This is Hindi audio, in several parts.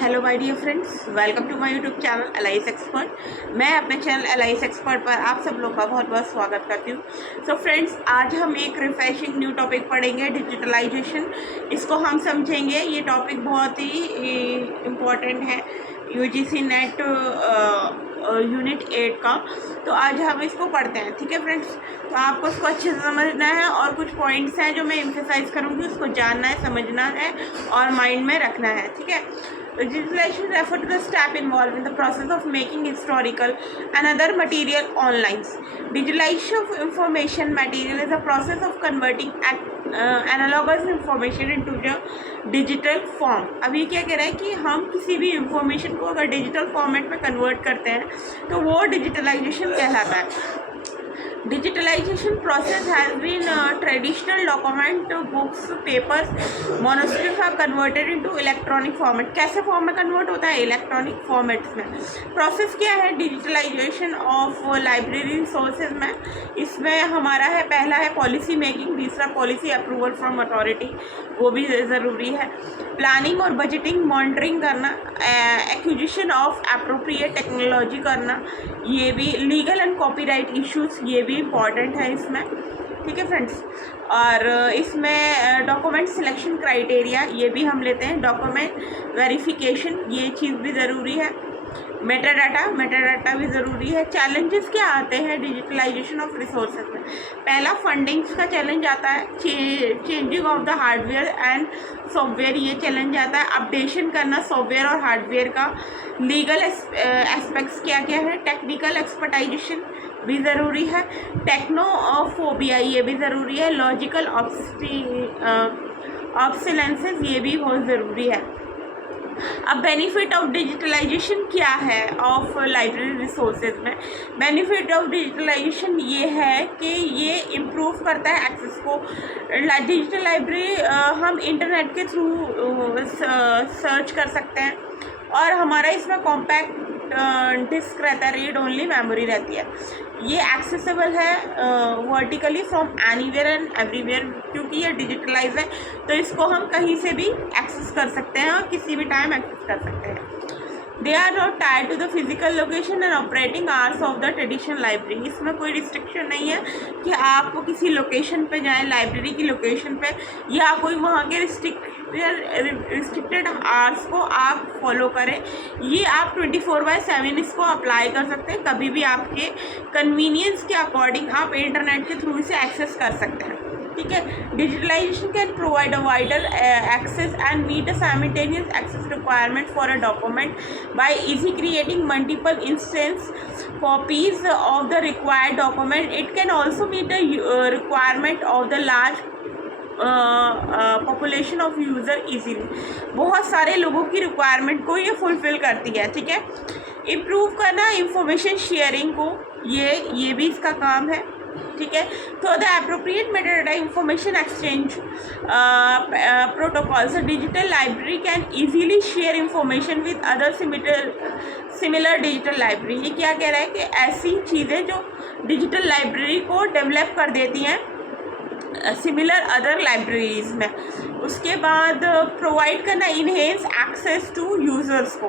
Hello my dear friends, welcome to my YouTube channel LIS expert. मैं अपने चैनल एलआईएस एक्सपर्ट पर आप सब लोग का बहुत बहुत स्वागत करती हूँ। सो फ्रेंड्स, आज हम एक रिफ्रेशिंग न्यू टॉपिक पढ़ेंगे, डिजिटलाइजेशन। इसको हम समझेंगे। ये टॉपिक बहुत ही इम्पोर्टेंट है यूजीसी नेट यूनिट 8 का। तो आज हम इसको पढ़ते हैं, ठीक है फ्रेंड्स। तो आपको इसको अच्छे से समझना है और कुछ पॉइंट्स हैं जो मैं एम्फेसाइज करूँगी, उसको जानना है, समझना है और माइंड में रखना है, ठीक है। Digitalization refers to the step involved in the process of making historical and other material online. Digitalization of information material is a process of converting analogous information into the digital form. अब ये क्या कह रहा है कि हम किसी भी इंफॉर्मेशन को अगर डिजिटल फॉर्मेट में कन्वर्ट करते हैं तो वो डिजिटलाइजेशन कहलाता है। Digitalization process has been traditional document, books, papers, manuscripts are converted into electronic format. कैसे फॉर्म में कन्वर्ट होता है? इलेक्ट्रॉनिक फॉर्मेट्स में। प्रोसेस क्या है डिजिटलाइजेशन ऑफ लाइब्रेरी रिसोर्सेज में? इसमें हमारा है, पहला है पॉलिसी मेकिंग, दूसरा पॉलिसी अप्रूवल फ्रॉम अथॉरिटी, वो भी ज़रूरी है। प्लानिंग और बजटिंग, मॉनिटरिंग करना, एक्विजिशन ऑफ अप्रोप्रिएट टेक्नोलॉजी करना, ये भी। लीगल एंड कॉपीराइट इश्यूज, ये भी इम्पॉर्टेंट है इसमें, ठीक है फ्रेंड्स। और इसमें डॉक्यूमेंट सिलेक्शन क्राइटेरिया, ये भी हम लेते हैं। डॉक्यूमेंट वेरिफिकेशन, ये चीज़ भी ज़रूरी है। मेटाडाटा भी ज़रूरी है। चैलेंजेस क्या आते हैं डिजिटलाइजेशन ऑफ रिसोर्सेज में? पहला फंडिंग्स का चैलेंज आता है, changing of the hardware and software, ये चैलेंज आता है। अपडेशन करना सॉफ्टवेयर और हार्डवेयर का। लीगल एस्पेक्ट्स क्या क्या है? टेक्निकल एक्सपर्टाइजेशन भी ज़रूरी है। टेक्नोफोबिया, ये भी ज़रूरी है। लॉजिकल ऑब्सोलेंसेस, ये भी बहुत ज़रूरी है। अब बेनिफिट ऑफ डिजिटलाइजेशन क्या है ऑफ लाइब्रेरी रिसोर्सेज में? बेनिफिट ऑफ डिजिटलाइजेशन ये है कि ये इम्प्रूव करता है एक्सेस को। डिजिटल लाइब्रेरी हम इंटरनेट के थ्रू सर्च कर सकते हैं और हमारा इसमें कॉम्पैक्ट डिस्क रहता है, रीड ओनली मेमोरी रहती है। ये एक्सेसिबल है vertically from anywhere and everywhere, क्योंकि ये डिजिटलाइज है तो इसको हम कहीं से भी एक्सेस कर सकते हैं और किसी भी टाइम एक्सेस कर सकते हैं। They are not tied to the physical location and operating hours of the traditional library. इसमें कोई रिस्ट्रिक्शन नहीं है कि आप किसी लोकेशन पे जाएं, लाइब्रेरी की लोकेशन पे, या कोई वहाँ के रिस्ट्रिक्टेड आवर्स को आप फॉलो करें। ये आप 24/7 इसको अप्लाई कर सकते हैं। कभी भी आपके कन्वीनियंस के अकॉर्डिंग आप इंटरनेट के थ्रू इसे एक्सेस कर सकते हैं, ठीक है। Digitalisation can provide a wider access and meet a simultaneous access requirement for a document by easy creating multiple instance copies of the required document. It can also meet a requirement of the large population of user easily. बहुत सारे लोगों की रिक्वायरमेंट को ये फुलफ़िल करती है, ठीक है। इम्प्रूव करना इंफॉर्मेशन शेयरिंग को, ये भी इसका काम है, ठीक है। तो the appropriate metadata information exchange protocols, digital library can easily share information with other similar digital library. ये क्या कह रहा है कि ऐसी चीज़ें जो डिजिटल लाइब्रेरी को डेवलप कर देती हैं सिमिलर अदर लाइब्रेरीज में। उसके बाद प्रोवाइड करना इनहेंस एक्सेस टू यूज़र्स को,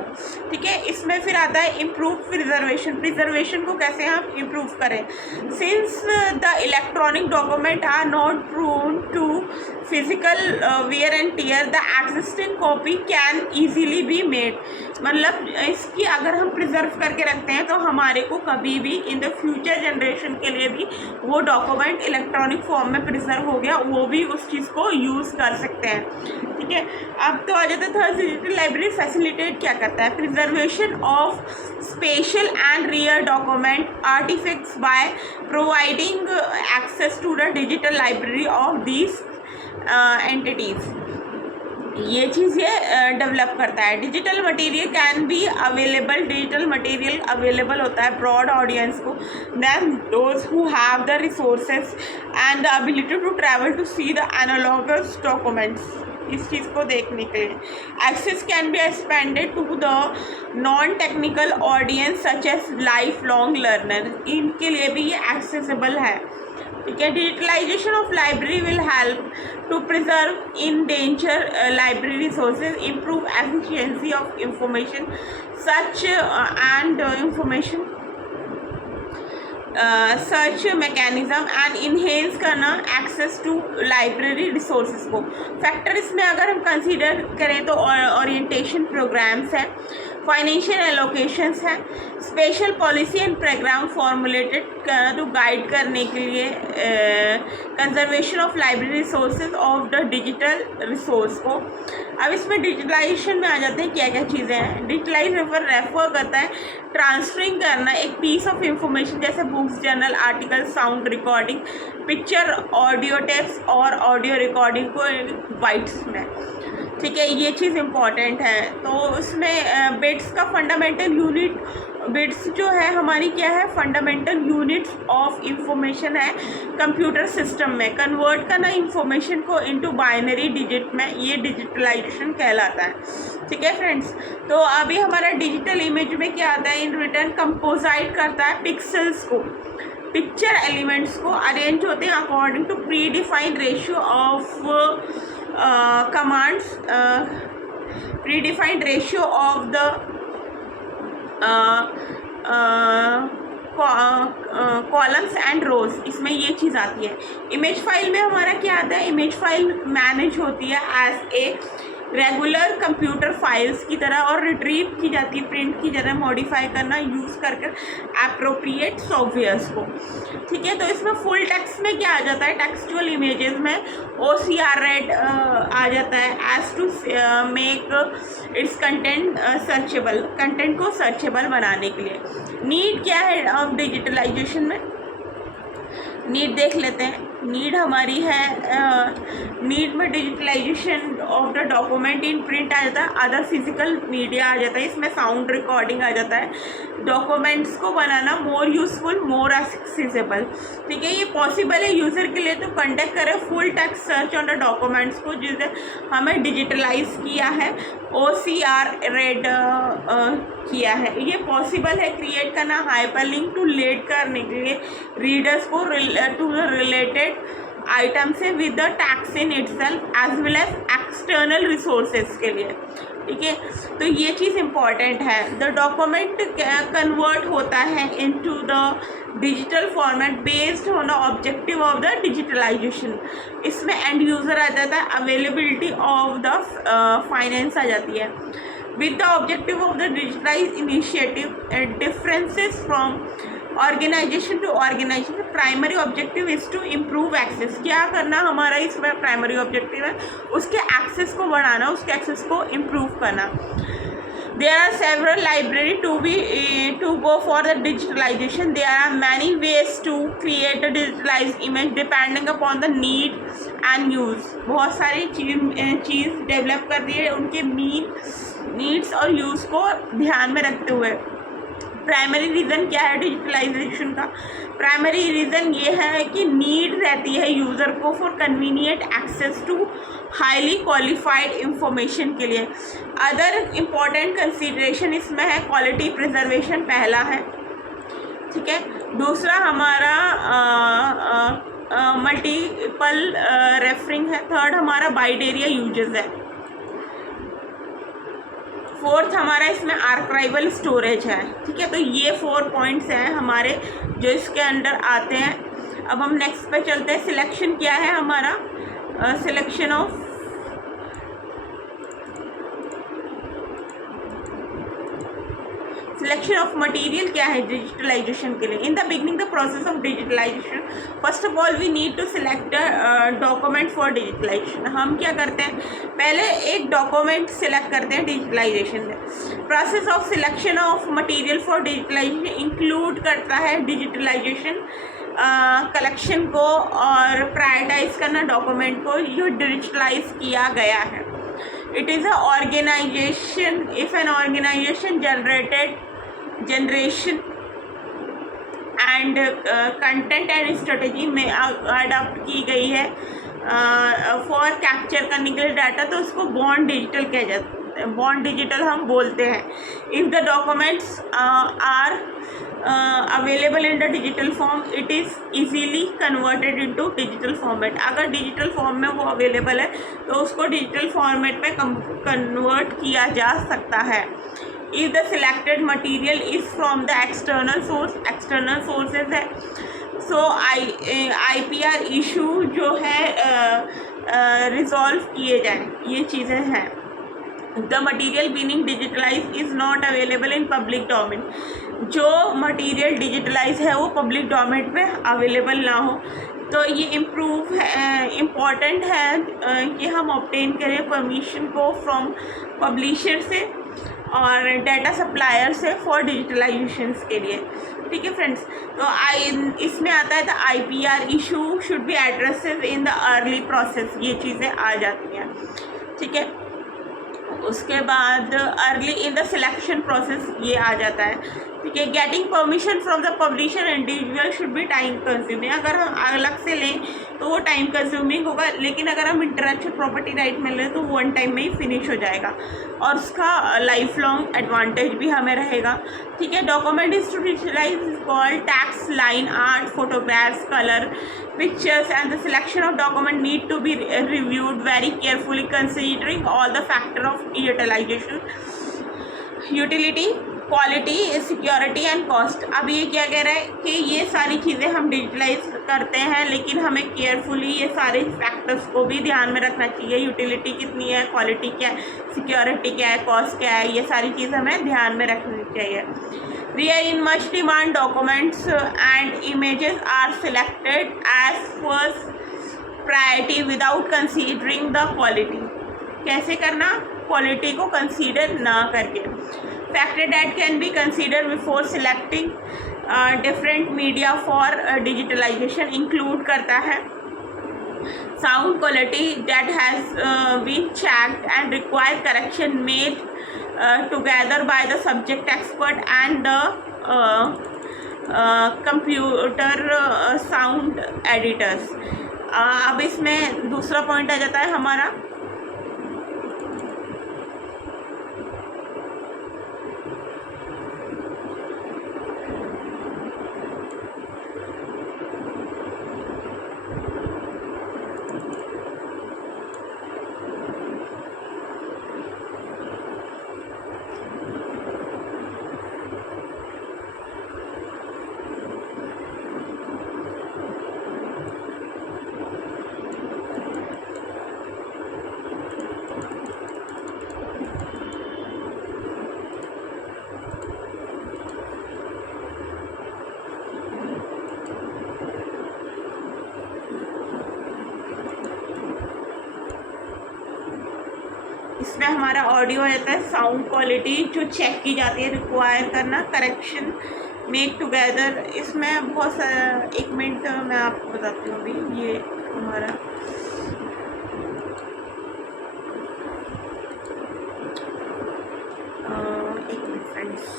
ठीक है। इसमें फिर आता है इम्प्रूव प्रिजर्वेशन को कैसे हम इम्प्रूव करें? Since the electronic document are not prone to physical wear and tear, the existing copy can easily be made. मतलब इसकी अगर हम प्रिजर्व करके रखते हैं तो हमारे को कभी भी इन द फ्यूचर जनरेशन के लिए भी वो डॉक्यूमेंट इलेक्ट्रॉनिक फॉर्म में प्रिजर्व हो गया, वो भी उस चीज़ को यूज़ कर सकते हैं, ठीक है। अब तो आ जाता है थर्ड, डिजिटल लाइब्रेरी फैसिलिटेट क्या करता है? Preservation of special and rare document artifacts by providing access to the digital library of these entities. ये चीज़ ये डेवलप करता है। Digital material can be available, digital material available होता है ब्रॉड ऑडियंस को, than those who have the resources and the ability to travel to see the analogous documents, इस चीज़ को देखने के लिए। Access can be expanded to the non technical audience such as life long learner, इनके लिए भी ये एक्सेसिबल है। ठीक है। Digitalisation of library will help to preserve in danger library resources, improve efficiency of information such and information search mechanism and enhance करना एक्सेस टू लाइब्रेरी रिसोर्सेज को। फैक्टर इसमें अगर हम कंसीडर करें तो ओरिएंटेशन प्रोग्राम्स हैं, फाइनेंशियल एलोकेशंस हैं, special policy and programme formulated to guide करने के लिए conservation of library resources of the digital resource को। अब इसमें डिजिटलाइजेशन में आ जाते हैं क्या क्या चीज़ें हैं। डिजिटलाइजेशन रेफर करता है ट्रांसफरिंग करना एक पीस ऑफ इंफॉर्मेशन जैसे books, journal, article, sound recording, picture, audio tapes और ऑडियो रिकॉर्डिंग को बाइट्स में। ठीक है, ये चीज़ इम्पॉर्टेंट है। तो उसमें बिट्स का फंडामेंटल यूनिट, बिट्स जो है हमारी क्या है, फंडामेंटल यूनिट्स ऑफ इंफॉर्मेशन है कंप्यूटर सिस्टम में। कन्वर्ट करना इंफॉर्मेशन को इनटू बाइनरी डिजिट में, ये डिजिटलाइजेशन कहलाता है। ठीक है फ्रेंड्स, तो अभी हमारा डिजिटल इमेज में क्या आता है, इन रिटर्न कंपोजाइट करता है पिक्सल्स को, पिक्चर एलिमेंट्स को अरेंज होते हैं according to predefined ratio of commands, predefined ratio of the columns and rows. इसमें ये चीज़ आती है। इमेज फाइल में हमारा क्या आता है, इमेज फाइल मैनेज होती है as a regular computer files की तरह और रिट्रीव की जाती है प्रिंट की जगह, मॉडिफाई करना यूज़ कर एप्रोप्रिएट सॉफ्टवेयर्स को। ठीक है, तो इसमें फुल टेक्स्ट में क्या आ जाता है, टेक्सचुअल इमेजेस में OCR रेड आ जाता है as to make its content searchable, content को सर्चेबल बनाने के लिए। नीड क्या है अब डिजिटलाइजेशन में, नीड देख लेते हैं। नीड हमारी है, नीड में digitalisation of the document in print आ जाता है, अदर फिजिकल मीडिया आ जाता है, इसमें साउंड रिकॉर्डिंग आ जाता है। डॉक्यूमेंट्स को बनाना मोर यूजफुल, मोर एक्सेसिबल। ठीक है, ये पॉसिबल है यूज़र के लिए तो कंडक्ट करें full text search on the documents को जिसे हमें डिजिटलाइज किया है, OCR रेड किया है। ये पॉसिबल है क्रिएट करना हाइपरलिंक टू लेड करने के लिए रीडर्स को टू रिलेटेड आइटम से with the tax in itself as well as external resources के लिए। ठीक है, तो ये चीज़ इम्पॉर्टेंट है। द डॉक्यूमेंट कन्वर्ट होता है into the digital format based on the objective of the digitalisation. इसमें एंड यूज़र आ जाता है, अवेलेबिलिटी ऑफ द फाइनेंस आ जाती है। with the objective of the digitalized initiative differences from organisation to organisation. Primary objective is to improve access. क्या करना हमारा इसमें प्राइमरी ऑब्जेक्टिव है, उसके एक्सेस को बढ़ाना, उसके एक्सेस को इम्प्रूव करना। There are several libraries to go for the digitalization. There are many ways to create a digitalized image depending upon the need and use. बहुत सारी चीज़ डेवलप कर रही है उनके नीड्स और यूज़ को ध्यान में रखते हुए। प्राइमरी रीज़न क्या है डिजिटलाइजेशन का? प्राइमरी रीज़न ये है कि नीड रहती है यूज़र को for convenient access to highly qualified information के लिए। अदर इम्पॉर्टेंट कंसीडरेशन इसमें है क्वालिटी प्रिजर्वेशन, पहला है। ठीक है, दूसरा हमारा मल्टीपल रेफरिंग है, थर्ड हमारा वाइड एरिया यूजेस है, फोर्थ हमारा इसमें आर्काइवल स्टोरेज है। ठीक है, तो ये 4 पॉइंट्स हैं हमारे जो इसके अंडर आते हैं। अब हम नेक्स्ट पे चलते हैं। सिलेक्शन क्या है हमारा, सिलेक्शन ऑफ मटेरियल क्या है डिजिटलाइजेशन के लिए। In the beginning the process of digitalisation first of all we need to select document for digitalisation. हम क्या करते हैं, पहले एक डॉक्यूमेंट सिलेक्ट करते हैं डिजिटलाइजेशन में। Process of selection of material for digitalisation include करता है डिजिटलाइजेशन कलेक्शन को और प्रायोरिटाइज करना डॉक्यूमेंट को जो डिजिटलाइज किया गया है। It is a organisation if an organisation generation and content and strategy में अडॉप्ट की गई है फॉर कैप्चर करने के लिए डाटा, तो उसको बॉर्न डिजिटल बॉन्ड डिजिटल हम बोलते हैं। If the documents are available in the digital form it is easily converted into digital format. अगर डिजिटल फॉर्म में वो अवेलेबल है तो उसको डिजिटल फॉर्मेट में कन्वर्ट किया जा सकता है। If the selected material is from the external sources है, सो IPR इशू जो है रिजॉल्व किए जाएँ, ये चीज़ें हैं। The material being digitalise is not available in public domain. जो मटीरियल डिजिटलाइज है वो पब्लिक डोमेन में अवेलेबल ना हो, तो ये इम्पॉर्टेंट है कि हम ऑब्टेन करें परमिशन को फ्रॉम पब्लिशर से और डाटा सप्लायर से फॉर डिजिटलाइजेशंस के लिए। ठीक है फ्रेंड्स, तो इसमें आता है the IPR issue should be addressed in the early process, ये चीज़ें आ जाती हैं। ठीक है, उसके बाद early in the selection process ये आ जाता है। ठीक है, getting permission from the publisher individual should be time consuming. अगर हम अलग से लें तो वो टाइम कंज्यूमिंग होगा, लेकिन अगर हम इंटेलेक्चुअल प्रॉपर्टी राइट में लें तो वन टाइम में ही फिनिश हो जाएगा और उसका लाइफ लॉन्ग एडवांटेज भी हमें रहेगा। ठीक है, document is to digitalise called text, line art, photographs, colour pictures and the selection of document need to be reviewed very carefully considering all the factor of digitalisation, utility, quality, security and cost. अब ये क्या कह रहा है कि ये सारी चीज़ें हम डिजिटलाइज करते हैं, लेकिन हमें केयरफुली ये सारे फैक्टर्स को भी ध्यान में रखना चाहिए। यूटिलिटी कितनी है, क्वालिटी क्या है, सिक्योरिटी क्या है, कॉस्ट क्या है, ये सारी चीज़ हमें ध्यान में रखनी चाहिए। Rare in much demand documents and images are selected as first priority without considering the quality. कैसे करना, क्वालिटी को कंसीडर ना करके। Factor that can be consider before selecting different media for digitalisation include करता है sound quality that has been checked and require correction made together by the subject expert and the computer sound editors. अब इसमें दूसरा पॉइंट आ जाता है हमारा इसमें हमारा ऑडियो रहता है, साउंड क्वालिटी जो चेक की जाती है, रिक्वायर करना, करेक्शन, मेक टुगेदर। इसमें बहुत सारा, एक मिनट मैं आपको बताती हूँ अभी। ये हमारा एक मिनट फ्रेंड्स,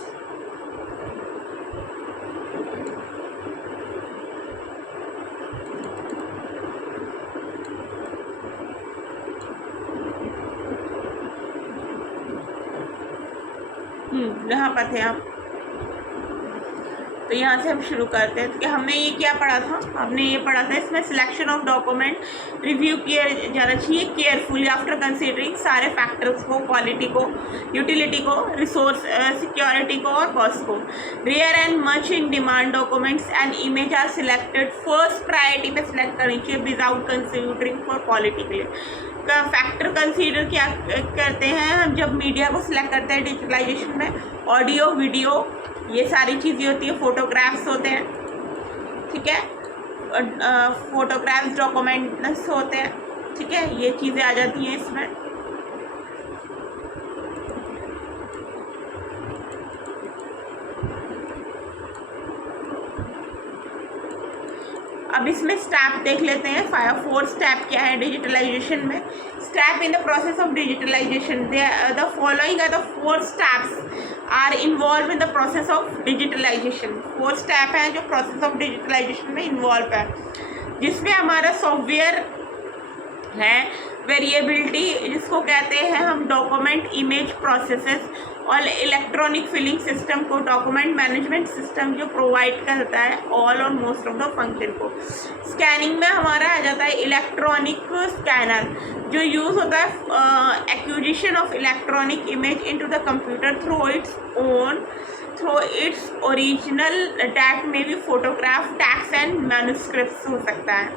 यहाँ पर थे आप, तो यहाँ से हम शुरू करते हैं। तो क्या हमने ये क्या पढ़ा था, हमने ये पढ़ा था इसमें सिलेक्शन ऑफ डॉक्यूमेंट रिव्यू किया जाना चाहिए केयरफुली आफ्टर कंसीडरिंग सारे फैक्टर्स को, क्वालिटी को, यूटिलिटी को, रिसोर्स सिक्योरिटी को और कॉस्ट को। Rare and much in demand documents and image are selected first priority पे सिलेक्ट करनी चाहिए विदाउट कंसीडरिंग फॉर क्वालिटी के लिए। का फैक्टर कंसीडर क्या करते हैं हम जब मीडिया को सिलेक्ट करते हैं डिजिटलाइजेशन में, ऑडियो, वीडियो, ये सारी चीज़ें होती है, फोटोग्राफ्स होते हैं। ठीक है, फोटोग्राफ्स, डॉक्यूमेंट्स होते हैं। ठीक है, ये चीज़ें आ जाती हैं इसमें। अब इसमें स्टेप देख लेते हैं, 4 स्टेप क्या है डिजिटलाइजेशन में। Step in the process of digitalisation, the following are the 4 steps are involve in the process of digitalisation. 4 step हैं जो प्रोसेस ऑफ डिजिटलाइजेशन में इन्वॉल्व है, जिसमें हमारा सॉफ्टवेयर है वेरिएबिलिटी जिसको कहते हैं हम डॉक्यूमेंट इमेज प्रोसेसेस और इलेक्ट्रॉनिक फिलिंग सिस्टम को डॉक्यूमेंट मैनेजमेंट सिस्टम जो प्रोवाइड करता है ऑल और मोस्ट ऑफ द फंक्शन को। स्कैनिंग में हमारा आ जाता है इलेक्ट्रॉनिक स्कैनर जो यूज़ होता है acquisition of electronic image into the computer through its original that में भी फोटोग्राफ टैक्स एंड मैन्युस्क्रिप्ट्स हो सकता है।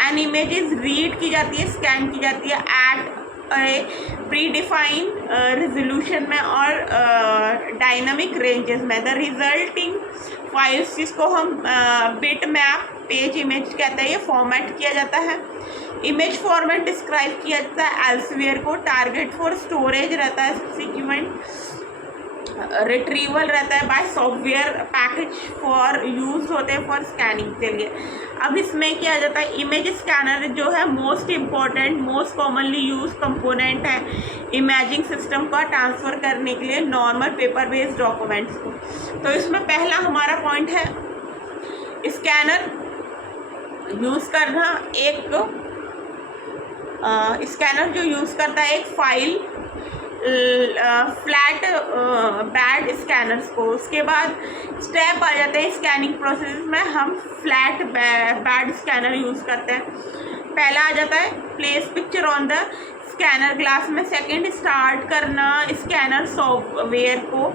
एंड इमेज इज रीड की जाती है, स्कैन की जाती है एट प्री डिफाइन रेजोल्यूशन में और डायनामिक रेंजेस में। द रिजल्टिंग फाइल्स जिसको हम बिट मैप पेज इमेज कहते हैं ये फॉर्मेट किया जाता है। इमेज फॉर्मेट डिस्क्राइब किया जाता है एल्सवेयर को। टारगेट फॉर स्टोरेज रहता है सब्सिक्वेंट रिट्रीवल रहता है by software package for use होते हैं फॉर स्कैनिंग के लिए। अब इसमें क्या आ जाता है इमेज स्कैनर जो है most important most commonly use component है इमेजिंग सिस्टम का ट्रांसफ़र करने के लिए नॉर्मल पेपर बेस्ड डॉक्यूमेंट्स को। तो इसमें पहला हमारा पॉइंट है स्कैनर यूज़ करना। एक स्कैनर जो यूज़ करता है एक फाइल फ्लैट बैड स्कैनर्स को। उसके बाद स्टेप आ जाते हैं स्कैनिंग प्रोसेस में हम फ्लैट बैड स्कैनर यूज़ करते हैं। पहला आ जाता है place picture on the scanner glass में। सेकंड स्टार्ट करना स्कैनर सॉफ्टवेयर को।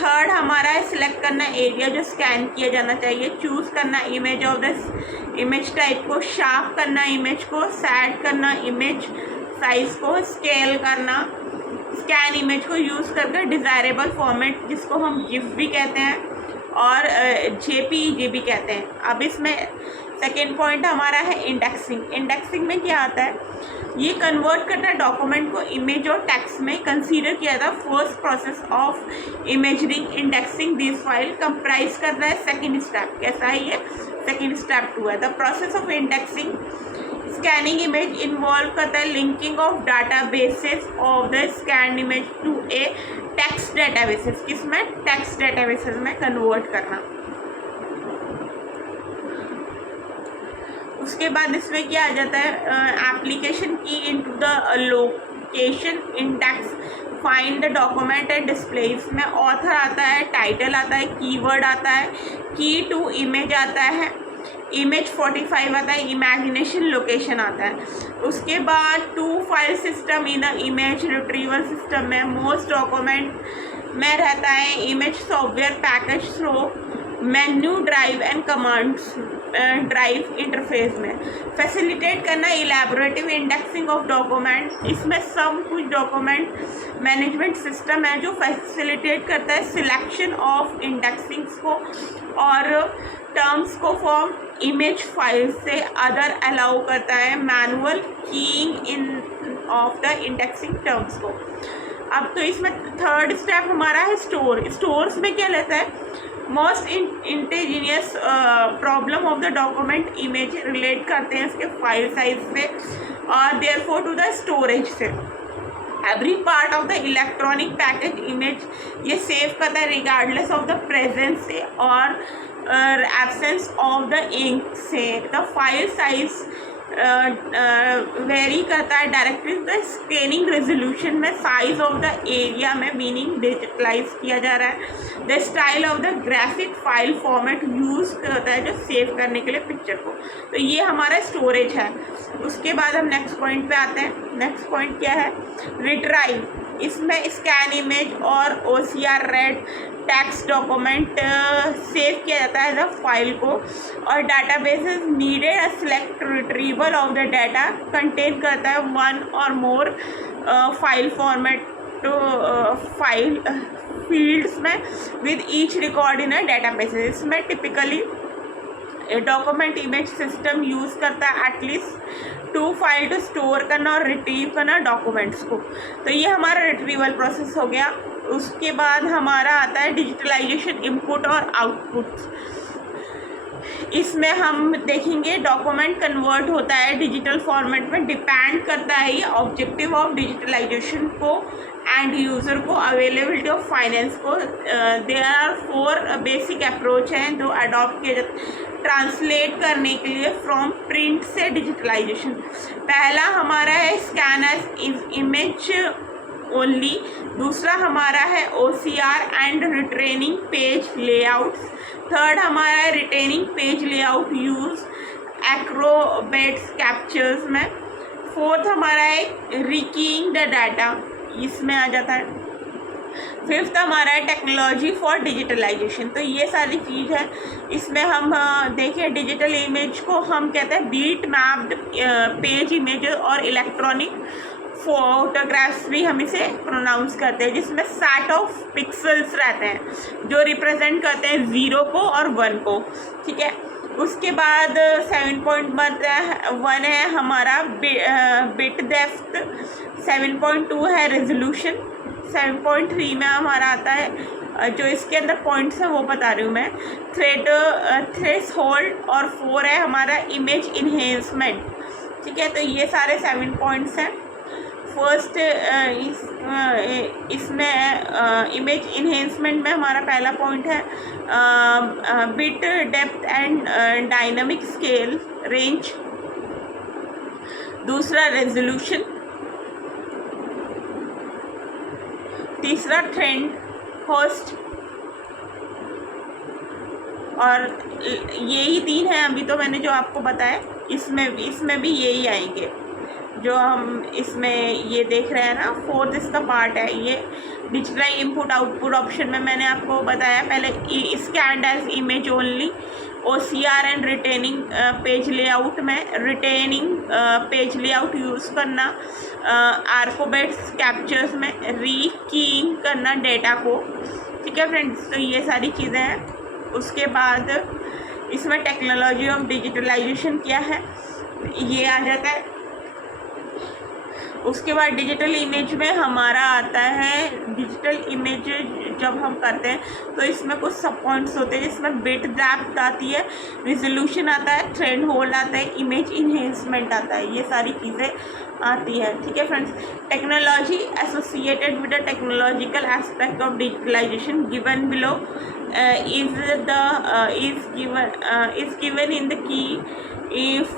थर्ड हमारा है सिलेक्ट करना एरिया जो स्कैन किया जाना चाहिए। चूज़ करना image of the image type को। शार्प करना इमेज को। सेट करना इमेज साइज़ को। स्केल करना स्कैन इमेज को यूज़ करके डिज़ायरेबल फॉर्मेट जिसको हम गिफ भी कहते हैं और जेपीईजी भी कहते हैं। अब इसमें सेकेंड पॉइंट हमारा है इंडेक्सिंग। इंडेक्सिंग में क्या आता है ये कन्वर्ट करता है डॉक्यूमेंट को इमेज और टेक्स्ट में। कंसीडर किया था first process of imaging indexing this file comprise करता है सेकेंड स्टेप। कैसा है ये सेकेंड स्टेप 2 है। The process of indexing scanning image involve करता है linking of data basis of the scan image to a text databases. किसमें टेक्स्ट डेटाबेसेस में कन्वर्ट करना। उसके बाद इसमें क्या आ जाता है एप्लीकेशन की into the location index find the document and display. इसमें ऑथर आता है, टाइटल आता है, कीवर्ड आता है, की टू इमेज आता है, इमेज 45 आता है, इमेजिनेशन लोकेशन आता है। उसके बाद to file system in image retrieval system में मोस्ट डॉक्यूमेंट में रहता है image software package through menu drive and commands drive interface में। फैसिलिटेट करना इलेबोरेटिव इंडेक्सिंग ऑफ डॉक्यूमेंट। इसमें सब कुछ डॉक्यूमेंट मैनेजमेंट सिस्टम है जो फैसिलिटेट करता है सिलेक्शन ऑफ इंडेक्सिंग्स को और टर्म्स को फॉर्म इमेज फाइल से अदर अलाउ करता है manual keying in of the indexing terms को। अब तो इसमें थर्ड स्टेप हमारा है स्टोर। स्टोर्स में क्या लेता है most ingenious problem of the document image relate करते हैं इसके फाइल साइज से और देयरफॉर टू द स्टोरेज से। Every part of the electronic package image ये सेव करता है रिगार्डलेस ऑफ द प्रेजेंस से और एब्सेंस ऑफ द इंक से। द फाइल साइज वेरी करता है डायरेक्टली द स्कैनिंग रेजोल्यूशन में। साइज ऑफ द एरिया में मीनिंग डिजिटलाइज किया जा रहा है। The style of the graphic file format use होता है जो सेव करने के लिए पिक्चर को। तो ये हमारा स्टोरेज है। उसके बाद हम नेक्स्ट पॉइंट पे आते हैं। नेक्स्ट पॉइंट क्या है रिट्राइव। इसमें स्कैन इमेज और OCR read text document save किया जाता है द फाइल को और databases needed a select retrieval of the data contain करता है one or more file format file fields में with each record in a databases. इसमें typically document image system use करता है एटलीस्ट 2 फाइल टू स्टोर करना और रिट्रीव करना डॉक्यूमेंट्स को। तो ये हमारा रिट्रीवल प्रोसेस हो गया। उसके बाद हमारा आता है डिजिटलाइजेशन इनपुट और आउटपुट। इसमें हम देखेंगे डॉक्यूमेंट कन्वर्ट होता है डिजिटल फॉर्मेट में, डिपेंड करता है ये ऑब्जेक्टिव ऑफ डिजिटलाइजेशन को एंड यूज़र को, अवेलेबिलिटी ऑफ फाइनेंस को। देयर आर 4 बेसिक अप्रोच हैं जो अडॉप्ट किए जाते ट्रांसलेट करने के लिए फ्रॉम प्रिंट से डिजिटलाइजेशन। पहला हमारा है स्कैन एज इमेज ओनली, दूसरा हमारा है OCR and retaining page layout, third हमारा है retaining page layout use acrobats captures में, फोर्थ हमारा है रिकीइंग द डाटा, इसमें आ जाता है, फिफ्थ हमारा है टेक्नोलॉजी फॉर डिजिटलाइजेशन। तो ये सारी चीज़ है। इसमें हम देखें डिजिटल इमेज को हम कहते हैं बीट मैप्ड पेज इमेज और इलेक्ट्रॉनिक फोटोग्राफ्स भी हम इसे प्रोनाउंस करते हैं, जिसमें सेट ऑफ पिक्सल्स रहते हैं जो रिप्रेजेंट करते हैं 0 को और 1 को, ठीक है। उसके बाद 7.1 है हमारा बिट डेप्थ, 7.2 है रेजोल्यूशन, 7.3 में हमारा आता है जो इसके अंदर पॉइंट्स हैं वो बता रही हूँ मैं, थ्रेशोल्ड, और 4 है हमारा इमेज इन्हेंसमेंट, ठीक है। तो ये सारे 7 पॉइंट्स हैं। फर्स्ट इसमें इमेज इन्हेंसमेंट में हमारा पहला पॉइंट है bit depth and dynamic scale range, दूसरा रेजोल्यूशन, तीसरा ट्रेंड होस्ट, और यही 3 हैं अभी तो मैंने जो आपको बताया। इसमें भी यही आएंगे जो हम इसमें ये देख रहे हैं ना। फोर्थ इसका पार्ट है ये डिजिटल इनपुट आउटपुट ऑप्शन में मैंने आपको बताया पहले, scanned as image only, OCR and retaining page layout में, रिटेनिंग पेज लेआउट यूज़ करना, आर्कोबैट्स कैप्चर्स में रीकीइंग करना डेटा को, ठीक है फ्रेंड्स। तो ये सारी चीज़ें हैं। उसके बाद इसमें टेक्नोलॉजी ऑफ डिजिटलाइजेशन क्या है ये आ जाता है। उसके बाद डिजिटल इमेज में हमारा आता है, डिजिटल इमेज जब हम करते हैं तो इसमें कुछ सब पॉइंट्स होते हैं, जिसमें बिट डेप्थ आती है, रिजोल्यूशन आता है, थ्रेड होल्ड आता है, इमेज इन्हेंसमेंट आता है, ये सारी चीज़ें आती है, ठीक है friends. Technology associated with the technological aspect of digitalisation given below is given in the key if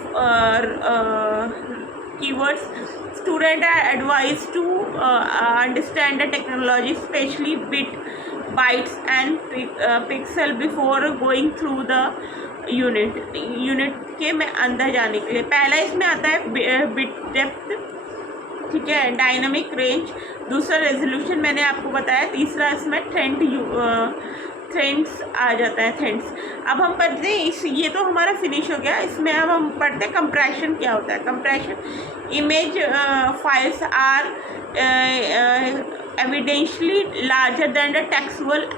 keywords. Students are advised to understand the technology, especially bytes and pixel before going through the unit के में अंदर जाने के लिए। पहला इसमें आता है बिट डेप्थ, ठीक है, डायनामिक रेंज, दूसरा रेजोल्यूशन मैंने आपको बताया, तीसरा इसमें ट्रेंड्स आ जाता है, ट्रेंड्स। अब हम पढ़ते हैं ये तो हमारा फिनिश हो गया। इसमें अब हम पढ़ते हैं कंप्रेशन क्या होता है। Compression, image files are evidently larger than the textual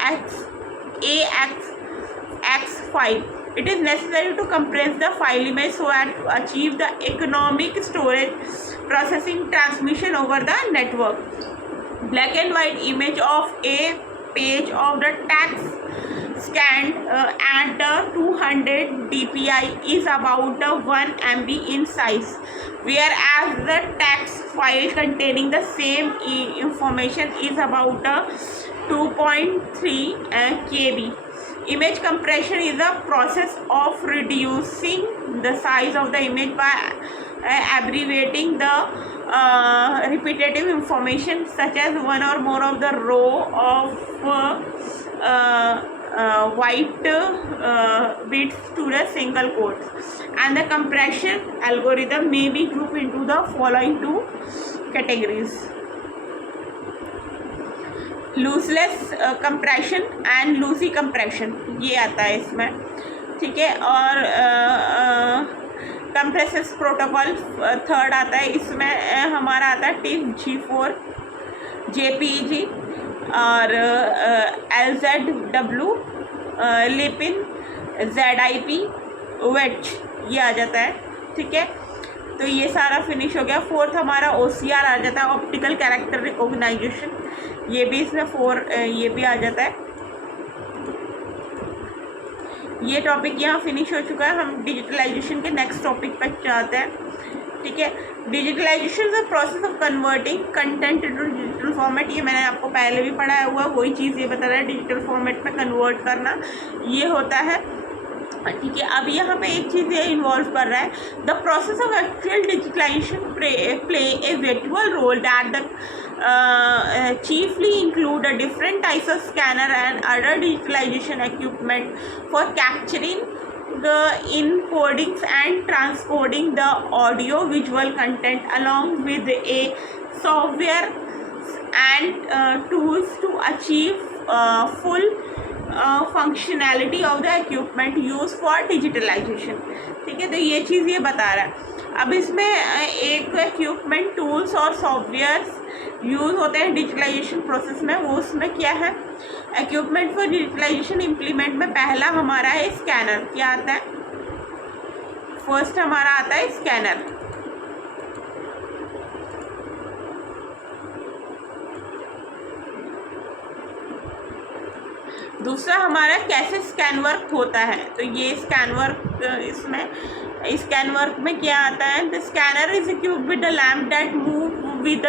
AX file. It is necessary to compress the file image so as to achieve the economic storage processing transmission over the network. Black and white image of a page of the text scanned at the 200 dpi is about the 1 MB in size, whereas the text file containing the same information is about the 2.3 KB. Image compression is a process of reducing the size of the image by abbreviating the repetitive information such as one or more of the row of white bits to the single quotes. And the compression algorithm may be grouped into the following 2 categories: lossless compression and lossy compression, ये आता है इसमें, ठीक है। और कंप्रेसेस प्रोटोकॉल थर्ड आता है। इसमें हमारा आता है TIFF-G4, JPEG और LZW, लिपिन, ZIP, वेच, ये आ जाता है, ठीक है। तो ये सारा फिनिश हो गया। फोर्थ हमारा OCR आ जाता है, ऑप्टिकल कैरेक्टर रिकॉग्नाइजेशन, ये भी इसमें 4 ये भी आ जाता है। ये टॉपिक यहाँ फिनिश हो चुका है। हम डिजिटलाइजेशन के नेक्स्ट टॉपिक पर जाते हैं, ठीक है। Digitalisation is the process of converting content to digital format. ये मैंने आपको पहले भी पढ़ाया हुआ, वही चीज़ ये बता रहा है, डिजिटल फॉर्मेट में कन्वर्ट करना ये होता है, ठीक है। अब यहाँ पे एक चीज़ ये इन्वॉल्व कर रहा है, the process of actual digitalisation play a visual role that the chiefly include a different types of scanner and other digitalization equipment for capturing the encodings and transcoding the audio visual content along with a software and tools to achieve full functionality of the equipment used for digitalization, ठीक है। तो ये चीज़ ये बता रहा है। अब इसमें एक इक्विपमेंट, टूल्स और सॉफ्टवेयर्स यूज़ होते हैं डिजिटलाइजेशन प्रोसेस में, वो उसमें क्या है, इक्विपमेंट फॉर डिजिटलाइजेशन इम्प्लीमेंट में पहला हमारा है स्कैनर। क्या आता है, फर्स्ट हमारा आता है स्कैनर। दूसरा हमारा कैसे स्कैन वर्क होता है, तो ये स्कैन वर्क, इसमें स्कैन वर्क में क्या आता है, the scanner is equipped with the lamp that move with the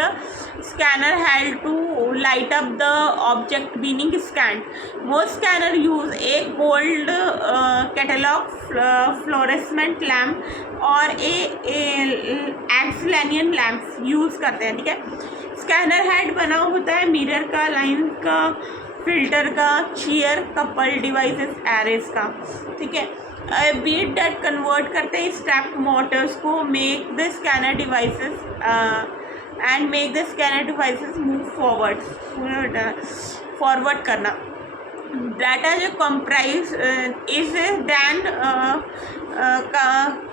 scanner held to light up the object being scanned. Most scanner use a gold catalogue fluorescent lamp और एक्सलेनियन लैम्प यूज़ करते हैं, ठीक है। स्कैनर हेड बना होता है मिरर का, लाइन का, फिल्टर का, चेयर, कपल डिवाइसेस, एरेस का, ठीक है। बीट डेट कन्वर्ट करते हैं स्टेप मोटर्स को, make the scanner devices and make the scanner devices move forward करना। डाटा जो कंप्राइज इज दैन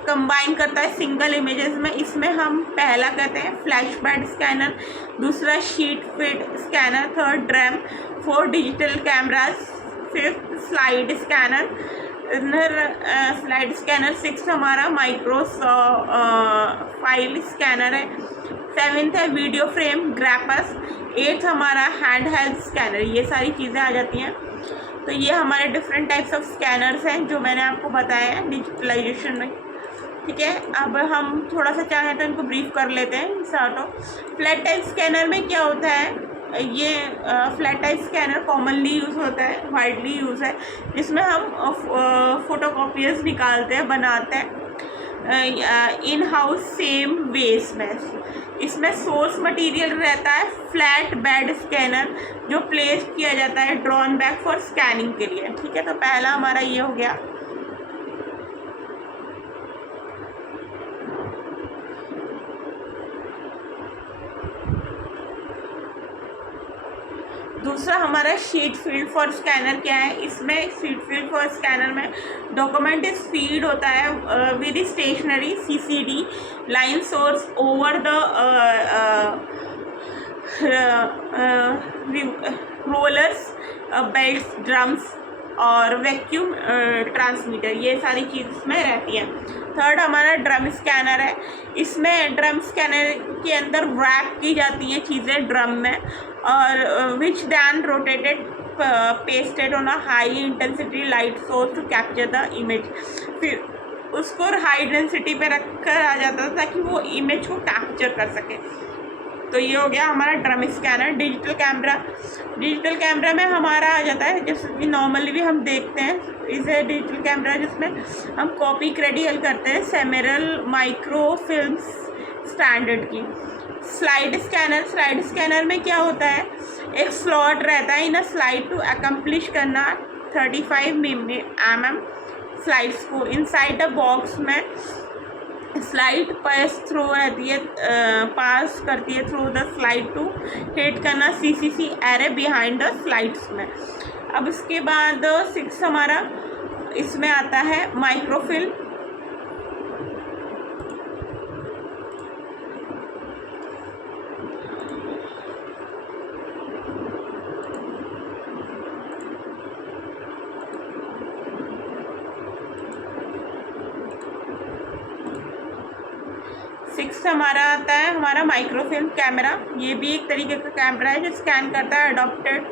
कंबाइन करता है सिंगल इमेजेस में। इसमें हम पहला कहते हैं फ्लैश बेड स्कैनर, दूसरा sheet fit scanner, third dram, fourth digital cameras, fifth slide scanner, slide scanner, six हमारा माइक्रो फाइल स्कैनर है, सेवेंथ है वीडियो फ्रेम ग्रैपर्स, एट्थ हमारा हैंड हेल्ड स्कैनर। ये सारी चीज़ें आ जाती हैं। तो ये हमारे डिफरेंट टाइप्स ऑफ स्कैनर्स हैं जो मैंने आपको बताया है डिजिटलाइजेशन में, ठीक है। अब हम थोड़ा सा चाहें तो इनको ब्रीफ कर लेते हैं। साटो फ्लैट टाइप स्कैनर में क्या होता है, ये flat type scanner commonly use होता है, वाइडली यूज़ है, जिसमें हम फोटोकॉपियर्स निकालते हैं, बनाते हैं इन हाउस सेम वेस में। इसमें सोर्स मटेरियल रहता है फ्लैट बेड स्कैनर जो प्लेस किया जाता है ड्रॉन बैक फॉर स्कैनिंग के लिए, ठीक है। तो पहला हमारा ये हो गया। दूसरा हमारा शीट फील्ड फॉर स्कैनर क्या है, इसमें शीट फील्ड फॉर स्कैनर में डॉक्यूमेंट इज फीड होता है with stationary CCD line source over the rollers, belts, drums और वैक्यूम ट्रांसमीटर, ये सारी चीज़ इसमें रहती हैं। थर्ड हमारा ड्रम स्कैनर है। इसमें ड्रम स्कैनर के अंदर रैप की जाती हैं चीज़ें ड्रम में, और which then rotated pasted on a high intensity light source to capture the image. फिर उसको हाई इंटेंसिटी पे रख कर आ जाता था ताकि वो इमेज को कैप्चर कर सके। तो ये हो गया हमारा drum scanner. Digital camera, digital camera में हमारा आ जाता है, जैसे कि नॉर्मली भी हम देखते हैं, इसे डिजिटल कैमरा जिसमें हम कॉपी क्रेडियल करते हैं सेमेरल माइक्रो फिल्म्स स्टैंडर्ड की। स्लाइड स्कैनर, स्लाइड स्कैनर में क्या होता है, एक स्लॉट रहता है in a slide to accomplish करना 35 mm स्लाइड्स को इनसाइड द बॉक्स में। स्लाइड पास थ्रू रहती है, पास करती है through the slide to hit करना CCC array behind the slides में। अब इसके बाद 6 हमारा इसमें आता है माइक्रोफिल्म। नेक्स्ट हमारा आता है हमारा माइक्रोफिल्म कैमरा। ये भी एक तरीके का कैमरा है जो स्कैन करता है, अडॉप्टेड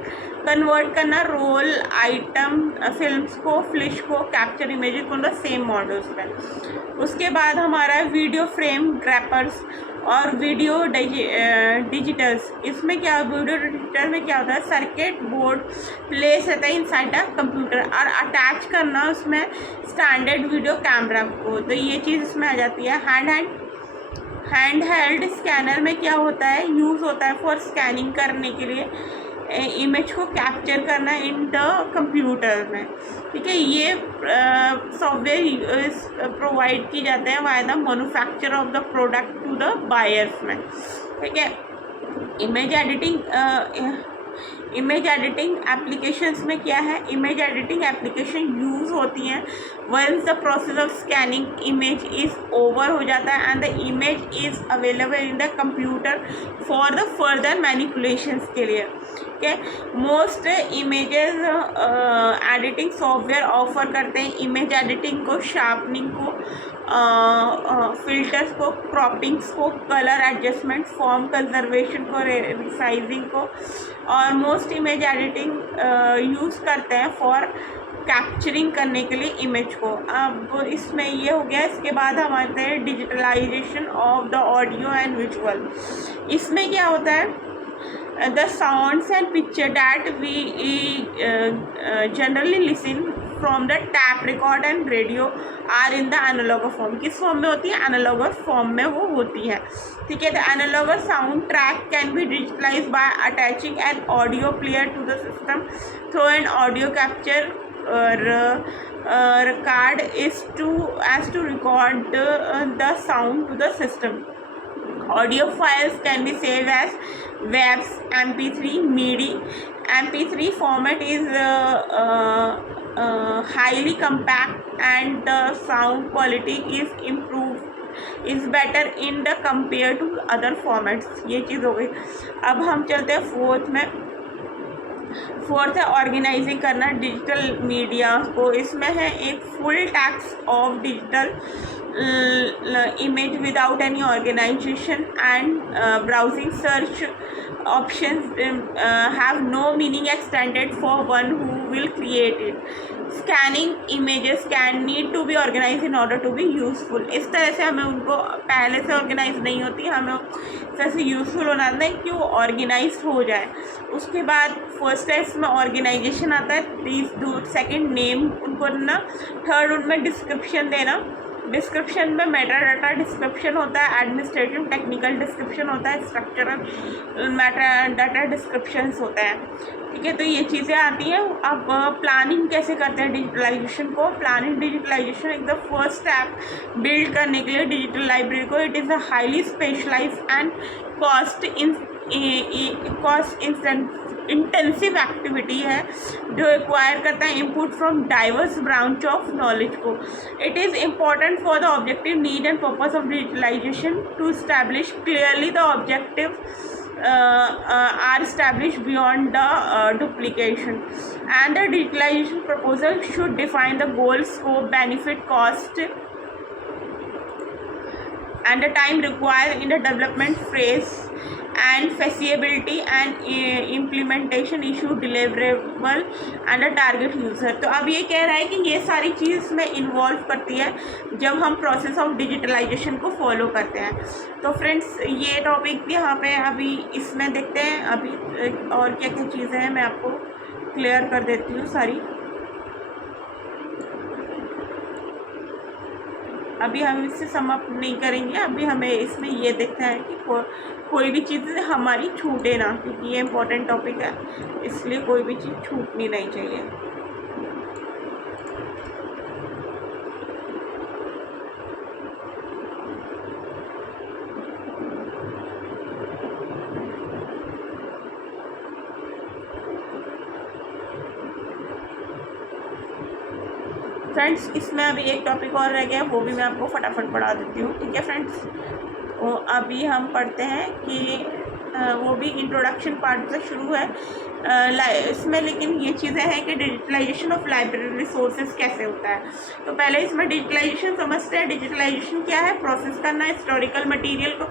कन्वर्ट करना रोल आइटम फिल्म्स को, फ्लिश को, कैप्चर इमेजेस को द सेम मॉडल्स में। उसके बाद हमारा वीडियो फ्रेम ग्रैपर्स और वीडियो डिजिटल्स। इसमें क्या, वीडियो डिजिटल में क्या होता है, सर्किट बोर्ड प्लेस रहता है इनसाइड अ कंप्यूटर और अटैच करना उसमें स्टैंडर्ड वीडियो कैमरा को, तो ये चीज़ इसमें आ जाती है। हैंड हेल्ड स्कैनर में क्या होता है, यूज़ होता है फॉर स्कैनिंग करने के लिए इमेज को कैप्चर करना इन द कंप्यूटर में, ठीक है। ये सॉफ्टवेयर प्रोवाइड की जाते हैं by the manufacturer of the product to the buyers में, ठीक है। इमेज एडिटिंग एप्लीकेशंस में क्या है, इमेज एडिटिंग एप्लीकेशन यूज़ होती हैं once the process of scanning image is over हो जाता है and the image is available in the computer for the further manipulations के लिए, ठीक है। Most images editing software offer करते हैं इमेज एडिटिंग को, शार्पनिंग को, फिल्टर्स को, क्रॉपिंग्स को, कलर एडजस्टमेंट, फॉर्म कंजर्वेशन को, रिसाइजिंग को, और मोस्ट इमेज एडिटिंग यूज़ करते हैं फॉर कैप्चरिंग करने के लिए इमेज को। अब इसमें ये हो गया। इसके बाद हम आते हैं digitalization of the audio and visual. इसमें क्या होता है, the sounds and picture that we generally listen from the tape record and radio are in the analog form। किस फॉर्म में होती है, एनालॉगस फॉर्म में वो होती है, ठीक है। The analogous sound track can be digitalize by attaching an audio player to the system through an audio capture card is to record the sound to the system। Audio files can be saved as WAVs, MP3, MIDI। MP3 format is highly compact and the sound quality is better in the compared to other formats। ये चीज़ हो गई। अब हम चलते हैं फोर्थ है ऑर्गेनाइजिंग करना डिजिटल मीडिया को। इसमें है एक full text of digital image without any organization and browsing search options have no meaning extended for one who will create it। Scanning images can need to be organized in order to be useful। इस तरह से हमें उनको पहले से ऑर्गेनाइज नहीं होती, हमें इस तरह से यूज़फुल होना नहीं कि वो ऑर्गेनाइज हो जाए। उसके बाद फर्स्ट है इसमें ऑर्गेनाइजेशन आता है, सेकंड नेम उनको देना, थर्ड उनमें डिस्क्रिप्शन देना। डिस्क्रिप्शन में मेटा डाटा डिस्क्रिप्शन होता है, एडमिनिस्ट्रेटिव टेक्निकल डिस्क्रिप्शन होता है, स्ट्रक्चरल मेटा डाटा डिस्क्रिप्शंस होता है, ठीक है। तो ये चीज़ें आती हैं। अब प्लानिंग कैसे करते हैं डिजिटलाइजेशन को। प्लानिंग डिजिटलाइजेशन एक द फर्स्ट स्टेप बिल्ड करने के लिए डिजिटल लाइब्रेरी को। It is a highly specialised and cost intensive activity है जो एक्वायर करता है input from diverse branch of knowledge को। It is important for the objective need and purpose of digitalisation to establish clearly the objective are established beyond the duplication, and the digitalization proposal should define the goal, scope, benefit, cost and the time required in the development phase and feasibility and implementation issue, deliverable and the target user। तो अब ये कह रहा है कि ये सारी चीज़ इसमें इन्वॉल्व करती है जब हम प्रोसेस ऑफ डिजिटलाइजेशन को फॉलो करते हैं। तो फ्रेंड्स ये टॉपिक भी यहाँ पे अभी इसमें देखते हैं अभी और क्या क्या चीज़ें हैं, मैं आपको क्लियर कर देती हूँ सारी। अभी हम इससे समाप्त नहीं करेंगे, अभी हमें इसमें ये देखना है कि कोई भी चीज़ हमारी छूटे ना, क्योंकि ये इम्पोर्टेंट टॉपिक है, इसलिए कोई भी चीज़ छूटनी नहीं चाहिए। फ्रेंड्स इसमें अभी एक टॉपिक और रह गया, वो भी मैं आपको फटाफट पढ़ा देती हूँ, ठीक है फ्रेंड्स। तो अभी हम पढ़ते हैं कि वो भी इंट्रोडक्शन पार्ट से शुरू है इसमें लेकिन ये चीज़ें हैं कि डिजिटलाइजेशन ऑफ लाइब्रेरी रिसोर्सेज कैसे होता है। तो पहले इसमें डिजिटलाइजेशन समझते हैं। डिजिटलाइजेशन क्या है? प्रोसेस करना हिस्टोरिकल मटेरियल को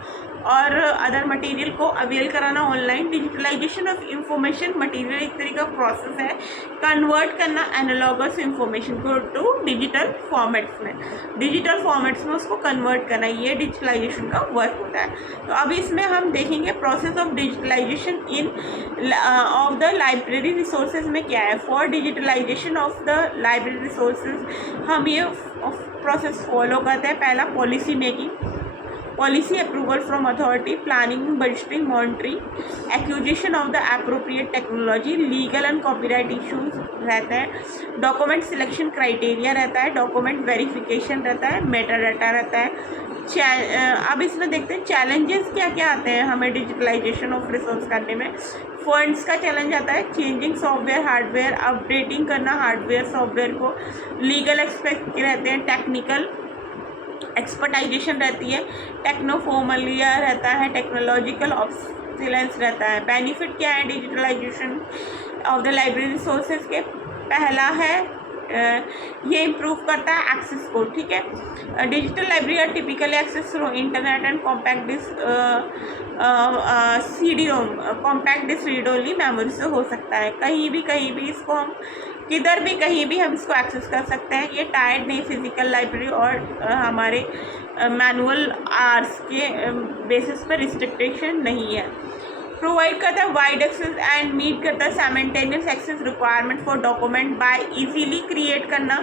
और अदर मटेरियल को अवेल कराना online. Digitalization of information material एक तरीके का प्रोसेस है कन्वर्ट करना एनालॉगस इंफॉर्मेशन को टू डिजिटल फॉर्मेट्स में, डिजिटल फॉर्मेट्स में उसको कन्वर्ट करना, ये डिजिटलाइजेशन का वर्क होता है। तो अभी इसमें हम देखेंगे process of digitalization in of the library resources में क्या है। For digitalization of the library resources हम ये प्रोसेस फॉलो करते हैं। पहला policy making, policy approval from authority, planning, budgeting, monitoring, acquisition of the appropriate technology, legal and copyright issues रहते हैं, डॉक्यूमेंट सिलेक्शन क्राइटेरिया रहता है, डॉक्यूमेंट वेरिफिकेशन रहता है, मेटा डाटा रहता है। अब इसमें देखते हैं चैलेंजेस क्या क्या आते हैं हमें डिजिटलाइजेशन ऑफ रिसोर्स करने में। फंड्स का चैलेंज आता है, चेंजिंग सॉफ्टवेयर हार्डवेयर, अपडेटिंग करना हार्डवेयर सॉफ्टवेयर को, लीगल एक्सपेक्ट रहते हैं, टेक्निकल एक्सपर्टाइजेशन रहती है, टेक्नोफॉर्मलिया रहता है, टेक्नोलॉजिकल ऑब्सलेंस रहता है। बेनिफिट क्या है digitalisation of the library resources के? पहला है ये इम्प्रूव करता है एक्सेस को, ठीक है। Digital library are typically access through internet and compact disc CD ROM, compact disc read only memory से हो सकता है। कहीं भी इसको हम किधर भी कहीं भी हम इसको एक्सेस कर सकते हैं। ये टायर्ड नहीं फिजिकल लाइब्रेरी और हमारे मैनुअल आवर्स के बेसिस पर रिस्ट्रिक्टेशन नहीं है। प्रोवाइड करता है वाइड एक्सेस एंड मीट करता है simultaneous access requirement for document by easily create करना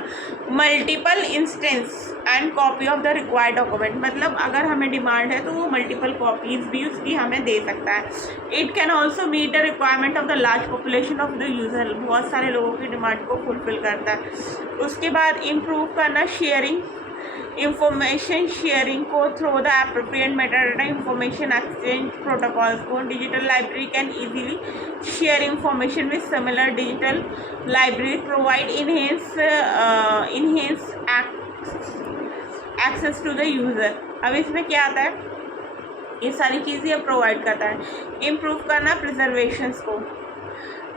multiple instance and copy of the required document. मतलब अगर हमें डिमांड है तो वो मल्टीपल कॉपीज भी उसकी हमें दे सकता है। It can also meet the requirement of the large population of the user, बहुत सारे लोगों की डिमांड को फुलफिल करता है। उसके बाद इम्प्रूव करना शेयरिंग, इंफॉर्मेशन शेयरिंग को through the appropriate metadata information exchange protocols को। Digital library can easily share information with similar digital library, provide enhance access to the user. अब इसमें क्या आता है? ये सारी चीज़ें प्रोवाइड करता है। इम्प्रूव करना प्रिजर्वेशंस को,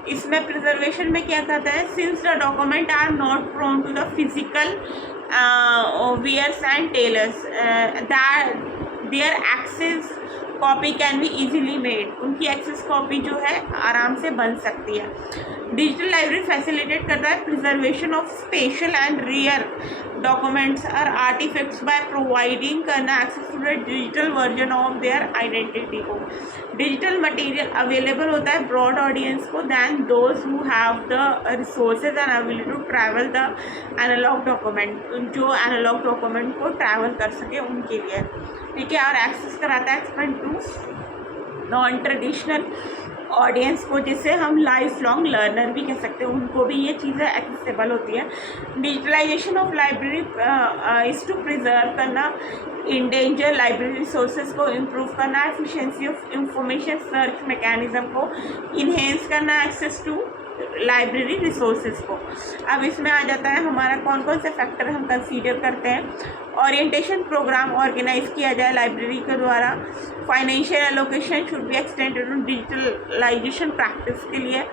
इसमें प्रिजर्वेशन में क्या कहता है? Since the document are not prone to the physical wears and tears, that their access copy can be easily made, उनकी एक्सेस कॉपी जो है आराम से बन सकती है। डिजिटल लाइब्रेरी फैसिलिटेट करता है preservation of special and rare documents और आर्टिफैक्ट्स बाय प्रोवाइडिंग करना access to the digital version of their identity को। डिजिटल मटेरियल अवेलेबल होता है ब्रॉड ऑडियंस को than those who have the resources and ability to travel the analog document, जो एनालॉग डॉक्यूमेंट को ट्रैवल कर सके उनके लिए, ठीक है। और एक्सेस कराता है expand to non traditional audience को, जिसे हम लाइफ लॉन्ग लर्नर भी कह सकते हैं, उनको भी ये चीज़ें एक्सेसिबल होती है। Digitalisation of library is to preserve करना इंडेंजर लाइब्रेरी रिसोर्सेज को, इम्प्रूव करना efficiency of information search mechanism को, इन्हेंस करना एक्सेस टू लाइब्रेरी रिसोर्सेज को। अब इसमें आ जाता है हमारा कौन कौन से फैक्टर हम कंसीडर करते हैं। ओरिएंटेशन प्रोग्राम ऑर्गेनाइज किया जाए लाइब्रेरी के द्वारा। Financial allocation should be extended to digitalization practice के लिए।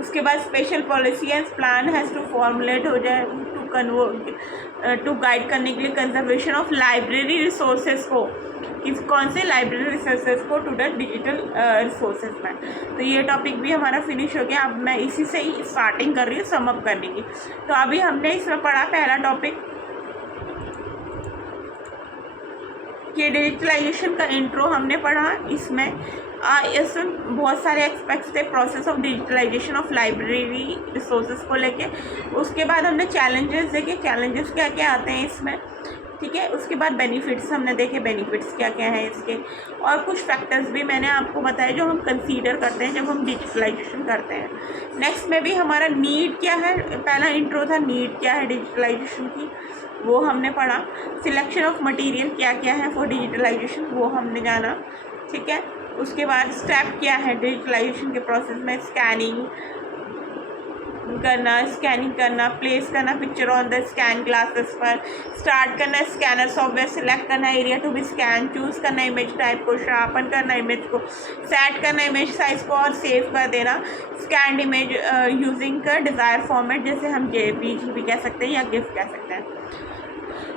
उसके बाद special policy and plan has to formulate हो जाए टू गाइड करने के लिए कंजर्वेशन ऑफ लाइब्रेरी रिसोर्सेज को, किस कौन से लाइब्रेरी रिसोर्सेज को टू द डिजिटल रिसोर्सेज में। तो ये टॉपिक भी हमारा फिनिश हो गया। अब मैं इसी से ही स्टार्टिंग कर रही हूँ सम अप करने की। तो अभी हमने इसमें पढ़ा पहला टॉपिक कि डिजिटलाइजेशन का इंट्रो हमने पढ़ा। इसमें बहुत सारे एस्पेक्ट्स थे process of digitalization of library resources को लेके। उसके बाद हमने चैलेंजेस देखे, चैलेंजेस क्या क्या आते हैं इसमें, ठीक है। उसके बाद बेनिफिट्स हमने देखे, बेनिफिट्स क्या क्या हैं इसके, और कुछ फैक्टर्स भी मैंने आपको बताए जो हम कंसीडर करते हैं जब हम डिजिटलाइजेशन करते हैं। नेक्स्ट में भी हमारा नीड क्या है, पहला इंट्रो था नीड क्या है डिजिटलाइजेशन की, वो हमने पढ़ा। सिलेक्शन ऑफ मटेरियल क्या क्या है फॉर डिजिटलाइजेशन, वो हमने जाना, ठीक है। उसके बाद स्टेप क्या है डिजिटलाइजेशन के प्रोसेस में, स्कैनिंग, करना, स्कैनिंग करना, प्लेस करना picture on the scan glasses पर, स्टार्ट करना स्कैनर सॉफ्टवेयर, सिलेक्ट करना area to be scan, choose करना इमेज टाइप को, शार्पन करना इमेज को, सेट करना इमेज साइज को और सेव कर देना स्कैन इमेज यूजिंग का डिज़ायर फॉर्मेट, जैसे हम JPG भी कह सकते हैं या गिफ कह सकते हैं।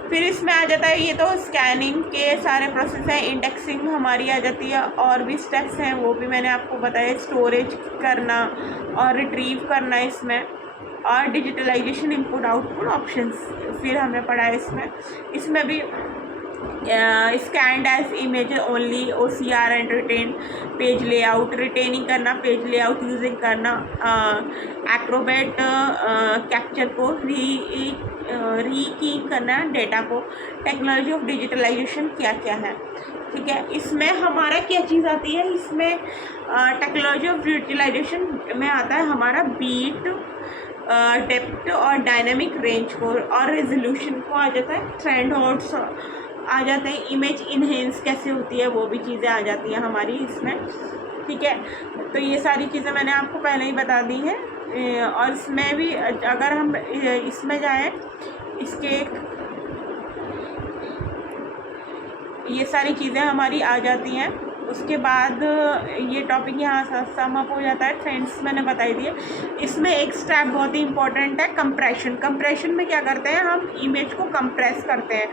फिर इसमें आ जाता है, ये तो स्कैनिंग के सारे प्रोसेस हैं। इंडेक्सिंग हमारी आ जाती है, और भी स्टेप्स हैं वो भी मैंने आपको बताया, स्टोरेज करना और रिट्रीव करना इसमें, और डिजिटलाइजेशन इनपुट आउटपुट ऑप्शंस फिर हमने पढ़ा है इसमें भी scanned as image only, OCR and retain page layout, retaining करना पेज लेआउट यूजिंग करना, एक्रोबैट कैप्चर को रीकीइंग करना डेटा को, टेक्नोलॉजी ऑफ डिजिटलाइजेशन क्या क्या है, ठीक है। इसमें हमारा क्या चीज़ आती है, इसमें टेक्नोलॉजी ऑफ डिजिटलाइजेशन में आता है हमारा बीट, डेप्थ और डायनामिक रेंज को, और रेजोल्यूशन को आ जाता है, ट्रेंड हॉट्स आ जाते हैं, इमेज इनहेंस कैसे होती है वो भी चीज़ें आ जाती हैं हमारी इसमें, ठीक है। तो ये सारी चीज़ें मैंने आपको पहले ही बता दी हैं। और इसमें भी अगर हम इसमें जाएं, इसके ये सारी चीज़ें हमारी आ जाती हैं। उसके बाद ये टॉपिक यहाँ सम अप हो जाता है। फ्रेंड्स मैंने बताई दिए। इसमें एक स्टेप बहुत ही इंपॉर्टेंट है, कंप्रेशन। कंप्रेशन में क्या करते हैं, हम इमेज को कंप्रेस करते हैं,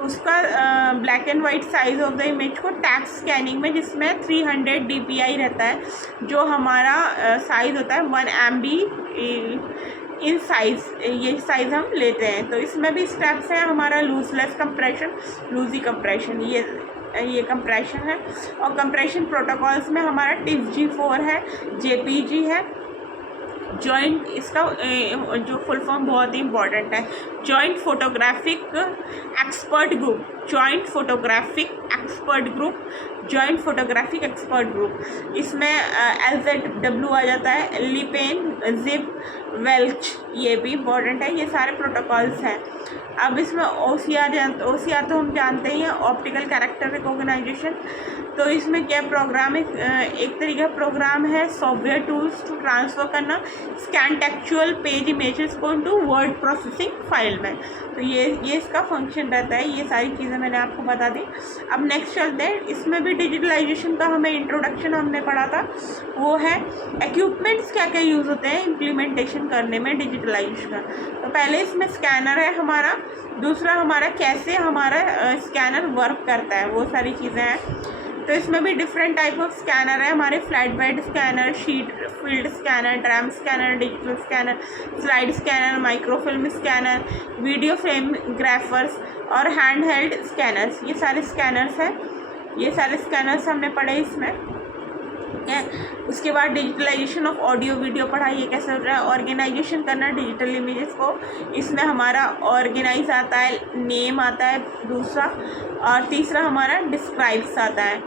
उसका black and white size of the image को टैग स्कैनिंग में, जिसमें 300 dpi रहता है, जो हमारा साइज़ होता है 1 MB इन साइज़, ये साइज़ हम लेते हैं। तो इसमें भी स्टेप्स हैं हमारा, लूजलेस कंप्रेशन, लूजी कंप्रेशन, ये कंप्रेशन है। और कंप्रेशन प्रोटोकॉल्स में हमारा TIFF-G4 है, JPG है, जॉइंट, इसका जो फुल फॉर्म बहुत ही इंपॉर्टेंट है, joint photographic expert group, joint photographic expert group, joint photographic expert group. इसमें LZW आ जाता है, लिपेन, जिप, वेल्च, ये भी इम्पॉर्टेंट है। ये सारे प्रोटोकॉल्स हैं। अब इसमें OCR तो हम जानते ही हैं, ऑप्टिकल कैरेक्टर रिकॉग्नाइजेशन। तो इसमें क्या प्रोग्राम एक तरीके का प्रोग्राम है, सॉफ्टवेयर टूल्स टू ट्रांसफ़र करना स्कैन टेक्चुअल पेज इमेजेस को इनटू वर्ड प्रोसेसिंग फाइल में। तो ये इसका फंक्शन रहता है। ये सारी चीज़ें मैंने आपको बता दी। अब नेक्स्ट चलते हैं, इसमें भी डिजिटलाइजेशन का हमें इंट्रोडक्शन हमने पढ़ा था, वो है इक्विपमेंट्स क्या क्या यूज़ होते हैं इम्प्लीमेंटेशन करने में डिजिटलाइजेशन का। तो पहले इसमें स्कैनर है हमारा, दूसरा हमारा कैसे हमारा स्कैनर वर्क करता है, वो सारी चीज़ें हैं। तो इसमें भी डिफरेंट टाइप ऑफ स्कैनर है हमारे, flatbed scanner, sheet field scanner, drum scanner, digital scanner, slide scanner, microfilm scanner, video frame grabbers और हैंड हेल्ड स्कैनर्स। ये सारे स्कैनर्स हैं, ये सारे स्कैनर्स हमने पढ़े इसमें, ठीक है। उसके बाद डिजिटलाइजेशन ऑफ ऑडियो वीडियो पढ़ा, ये कैसे हो रहा है, ऑर्गेनाइजेशन करना डिजिटल इमेजेस को। इसमें हमारा ऑर्गेनाइज आता है, नेम आता है दूसरा, और तीसरा हमारा डिस्क्राइब्स आता है,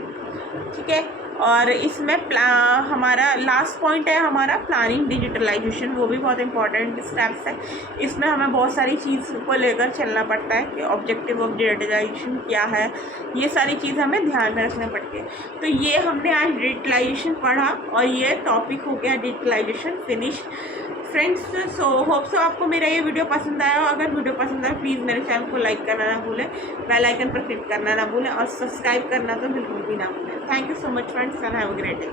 ठीक है। और इसमें हमारा लास्ट पॉइंट है हमारा प्लानिंग डिजिटलाइजेशन, वो भी बहुत इंपॉर्टेंट स्टेप्स है। इसमें हमें बहुत सारी चीज़ को लेकर चलना पड़ता है कि ऑब्जेक्टिव ऑफ डिजिटलाइजेशन क्या है, ये सारी चीज़ हमें ध्यान में रखना पड़ती है। तो ये हमने आज डिजिटलाइजेशन पढ़ा और ये टॉपिक हो गया digitalization finish. Friends, so hope so आपको मेरा ये वीडियो पसंद आया हो। अगर वीडियो पसंद आए प्लीज़ मेरे चैनल को लाइक करना ना भूलें, बेल आइकन पर क्लिक करना ना भूलें और सब्सक्राइब करना तो बिल्कुल भी ना भूलें। Thank you so much friends and have a great day.